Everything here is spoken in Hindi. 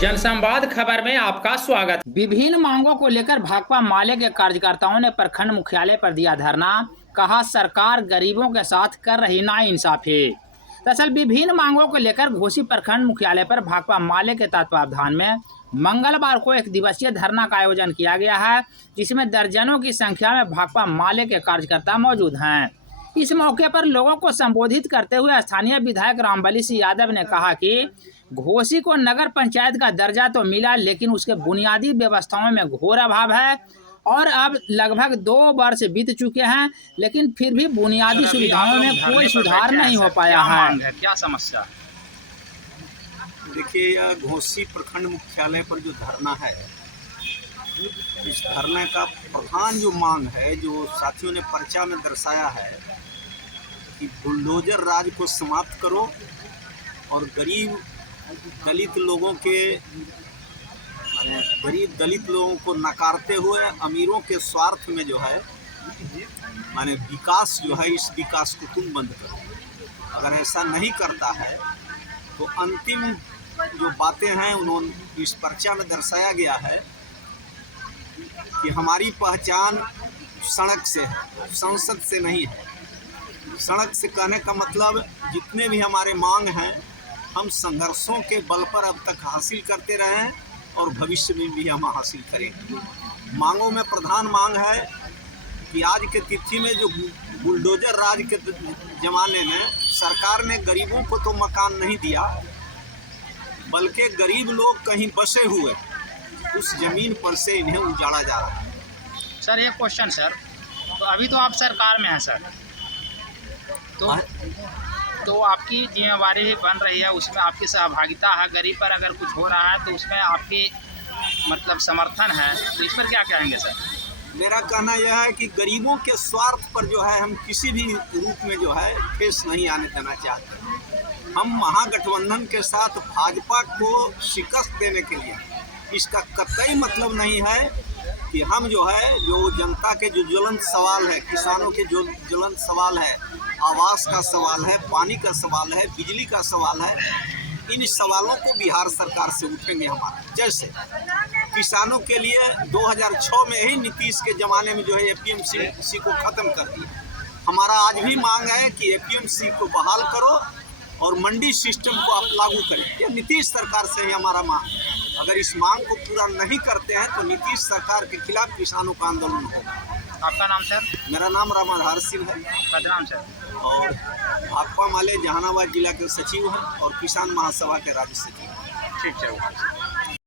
जनसंवाद खबर में आपका स्वागत। विभिन्न मांगों को लेकर भाकपा माले के कार्यकर्ताओं ने प्रखंड मुख्यालय पर दिया धरना। कहा सरकार गरीबों के साथ कर रही नाइंसाफी। दरअसल विभिन्न मांगों को लेकर घोसी प्रखंड मुख्यालय पर भाकपा माले के तत्वावधान में मंगलवार को एक दिवसीय धरना का आयोजन किया गया है, जिसमें दर्जनों की संख्या में भाकपा माले के कार्यकर्ता मौजूद हैं। इस मौके पर लोगों को संबोधित करते हुए स्थानीय विधायक रामबली सिंह यादव ने कहा कि घोसी को नगर पंचायत का दर्जा तो मिला, लेकिन उसके बुनियादी व्यवस्थाओं में घोर अभाव है और अब लगभग 2 वर्ष बीत चुके हैं, लेकिन फिर भी बुनियादी सुविधाओं में कोई सुधार नहीं हो पाया है। क्या समस्या? देखिए, यह घोसी प्रखंड मुख्यालय पर जो धरना है, इस धरने का प्रधान जो मांग है, जो साथियों ने पर्चा में दर्शाया है कि बुलडोजर राज को समाप्त करो और गरीब दलित लोगों को नकारते हुए अमीरों के स्वार्थ में जो है माने विकास जो है, इस विकास को तुम बंद करो। अगर ऐसा नहीं करता है तो अंतिम जो बातें हैं उन्होंने इस पर्चा में दर्शाया गया है कि हमारी पहचान सड़क से है, संसद से नहीं है। सड़क से कहने का मतलब जितने भी हमारे मांग हैं हम संघर्षों के बल पर अब तक हासिल करते रहे हैं और भविष्य में भी हम हासिल करेंगे। मांगों में प्रधान मांग है कि आज के तिथि में जो बुलडोजर राज के ज़माने में सरकार ने गरीबों को तो मकान नहीं दिया, बल्कि गरीब लोग कहीं बसे हुए उस ज़मीन पर से इन्हें उजाड़ा जा रहा है। सर एक क्वेश्चन सर, तो अभी तो आप सरकार में हैं सर, तो आपकी जिम्मेवारी ही बन रही है, उसमें आपकी सहभागिता है। गरीब पर अगर कुछ हो रहा है तो उसमें आपकी मतलब समर्थन है, तो इस पर क्या कहेंगे सर? मेरा कहना यह है कि गरीबों के स्वार्थ पर जो है हम किसी भी रूप में जो है ठेस नहीं आने देना चाहते। हम महागठबंधन के साथ भाजपा को शिकस्त देने के लिए, इसका कतई मतलब नहीं है कि हम जो है, जो जनता के जो ज्वलंत सवाल है, किसानों के जो ज्वलंत सवाल है, आवास का सवाल है, पानी का सवाल है, बिजली का सवाल है, इन सवालों को बिहार सरकार से उठेंगे हमारा। जैसे किसानों के लिए 2006 में ही नीतीश के ज़माने में जो है एपीएमसी को ख़त्म कर दिया। हमारा आज भी मांग है कि एपीएमसी को बहाल करो और मंडी सिस्टम को आप लागू करें। ये नीतीश सरकार से ही हमारा मांग है। अगर इस मांग को पूरा नहीं करते हैं तो नीतीश सरकार के खिलाफ किसानों का आंदोलन होगा। आपका नाम सर? मेरा नाम रामाधार सिंह है। बदनाम सर। और भाकपा माले जहानाबाद जिला के सचिव हैं और किसान महासभा के राज्य सचिव। ठीक है।